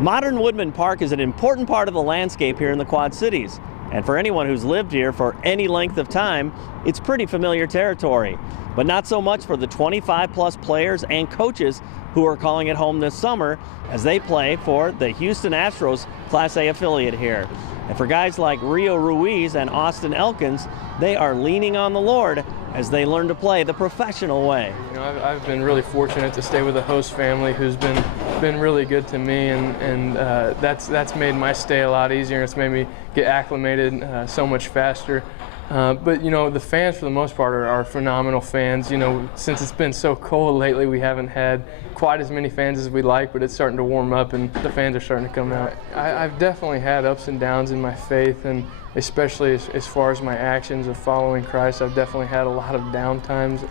Modern Woodman Park is an important part of the landscape here in the Quad Cities. And for anyone who's lived here for any length of time, it's pretty familiar territory. But not so much for the 25-plus players and coaches who are calling it home this summer as they play for the Houston Astros Class A affiliate here. And for guys like Rio Ruiz and Austin ElkIns, they are leaning on the Lord as they learn to play the professional way. You know, I've been really fortunate to stay with a host family who's been really good to me, and that's made my stay a lot easier. It's made me get acclimated so much faster. But you know, the fans for the most part are phenomenal fans. You know, since it's been so cold lately, we haven't had quite as many fans as we'd like, but it's starting to warm up and the fans are starting to come out. I've definitely had ups and downs in my faith, and especially as far as my actions of following Christ, I've definitely had a lot of down times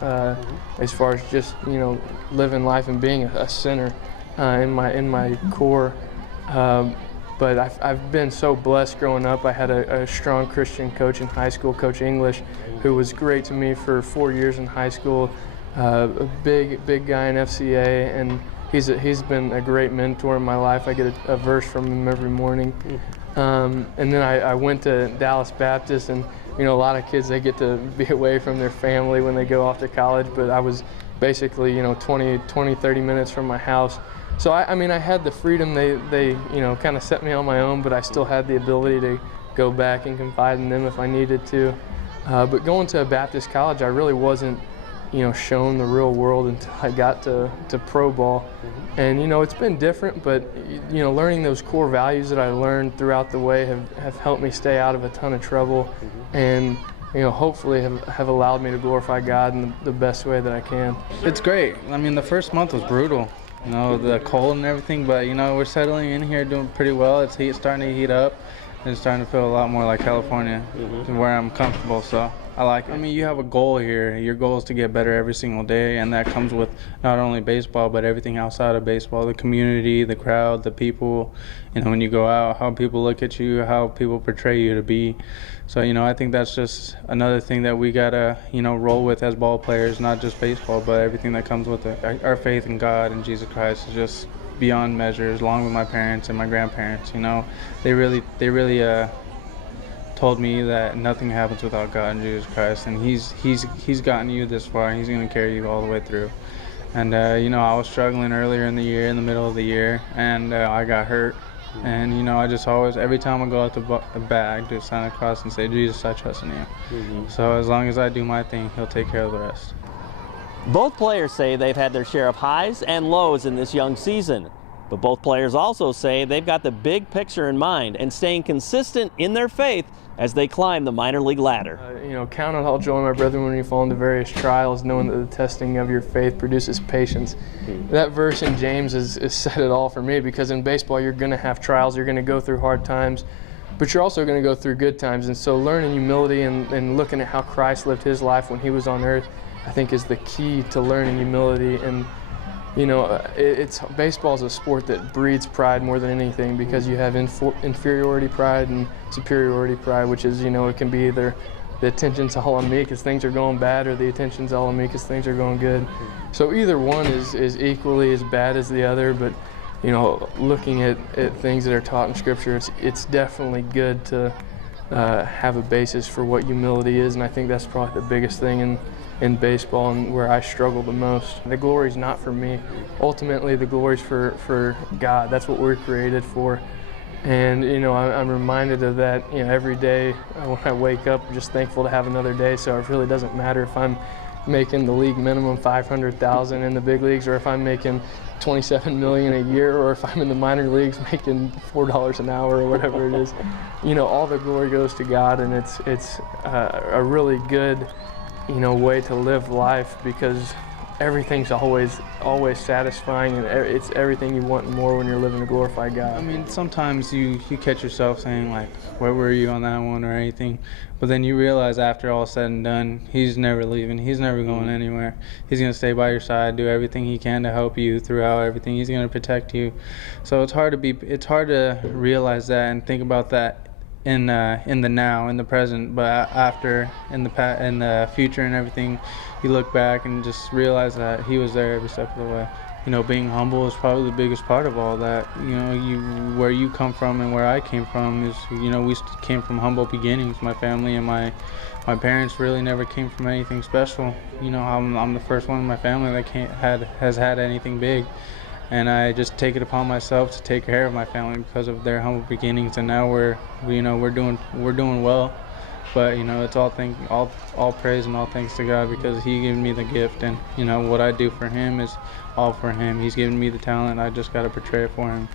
as far as just, you know, living life and being a sinner in my core. But I've been so blessed growing up. I had a strong Christian coach in high school, Coach English, who was great to me for 4 years in high school. A big guy in FCA, and he's been a great mentor in my life. I get a verse from him every morning. And then I went to Dallas Baptist, and you know, a lot of kids, they get to be away from their family when they go off to college, but I was basically, you know, 30 minutes from my house. So I mean, I had the freedom. They you know, kind of set me on my own, but I still had the ability to go back and confide in them if I needed to. But going to a Baptist college, I really wasn't, you know, shown the real world until I got to pro ball. And you know, it's been different, but you know, learning those core values that I learned throughout the way have helped me stay out of a ton of trouble, and you know, hopefully have allowed me to glorify God in the best way that I can. It's great. I mean, the first month was brutal, you know, the cold and everything, but you know, we're settling in here, doing pretty well. It's starting to heat up, and it's starting to feel a lot more like California, where I'm comfortable, so I like it. I mean, you have a goal here. Your goal is to get better every single day, and that comes with not only baseball, but everything outside of baseball, the community, the crowd, the people, you know, when you go out, how people look at you, how people portray you to be. So, you know, I think that's just another thing that we gotta, you know, roll with as ball players, not just baseball, but everything that comes with it. Our faith in God and Jesus Christ is just beyond measures, along with my parents and my grandparents. You know, they really told me that nothing happens without God and Jesus Christ, and he's gotten you this far, and he's going to carry you all the way through. And you know, I was struggling earlier in the year, in the middle of the year, and I got hurt. And you know, I just always, every time I go out the bag, just sign across and say, Jesus, I trust in you. So as long as I do my thing, he'll take care of the rest. Both players say they've had their share of highs and lows in this young season. But both players also say they've got the big picture in mind and staying consistent in their faith as they climb the minor league ladder. You know, count on all joy, my brethren, when you fall into various trials, knowing that the testing of your faith produces patience. That verse in James has said it all for me, because in baseball you're going to have trials, you're going to go through hard times, but you're also going to go through good times. And so learning humility and looking at how Christ lived his life when he was on earth, I think is the key to learning humility. And you know, baseball is a sport that breeds pride more than anything, because you have inferiority pride and superiority pride, which is, you know, it can be either the attention's all on me because things are going bad, or the attention's all on me because things are going good. So either one is equally as bad as the other, but you know, looking at things that are taught in Scripture, it's definitely good to have a basis for what humility is, and I think that's probably the biggest thing in baseball, and where I struggle the most. The glory's not for me. Ultimately, the glory's for God. That's what we're created for. And you know, I'm reminded of that, you know, every day when I wake up. I'm just thankful to have another day. So it really doesn't matter if I'm making the league minimum $500,000 in the big leagues, or if I'm making $27 million a year, or if I'm in the minor leagues making $4 an hour or whatever it is. You know, all the glory goes to God, and it's a really good, you know, way to live life, because everything's always satisfying, and it's everything you want and more when you're living to glorify God. I mean, sometimes you catch yourself saying, like, where were you on that one or anything, but then you realize after all said and done, he's never leaving, he's never going anywhere. He's going to stay by your side, do everything he can to help you throughout everything. He's going to protect you. So it's hard to realize that and think about that in the now, in the present, but after, in the future and everything, you look back and just realize that he was there every step of the way. you know, being humble is probably the biggest part of all that. You know, where you come from and where I came from is, you know, we came from humble beginnings. My family and my parents really never came from anything special. You know, I'm the first one in my family that has had anything big, and I just take it upon myself to take care of my family because of their humble beginnings. And now we're doing well. But, you know, it's all praise and all thanks to God, because He gave me the gift, and, you know, what I do for Him is all for Him. He's given me the talent. I just got to portray it for Him.